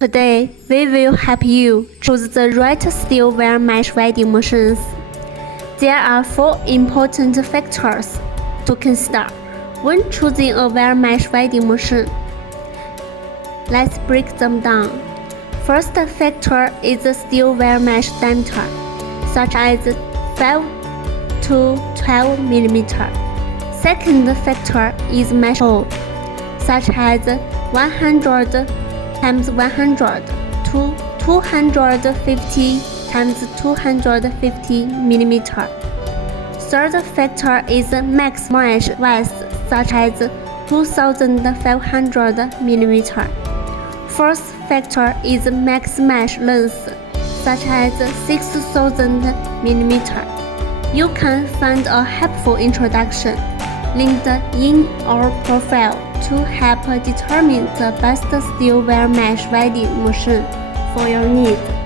Today, we will help you choose the right steel wire mesh welding machines. There are 4 important factors to consider when choosing a wire mesh welding machine. Let's break them down. First factor is the steel wire mesh diameter, such as 5 to 12 mm. Second factor is mesh hole, such as 100 times 100 to 250 times 250 mm. Third factor is max mesh width, such as 2500 mm. Fourth factor is max mesh length, such as 6000 mm. You can find a helpful introduction linked in our profile to help determine the best steel wire mesh welding machine for your needs.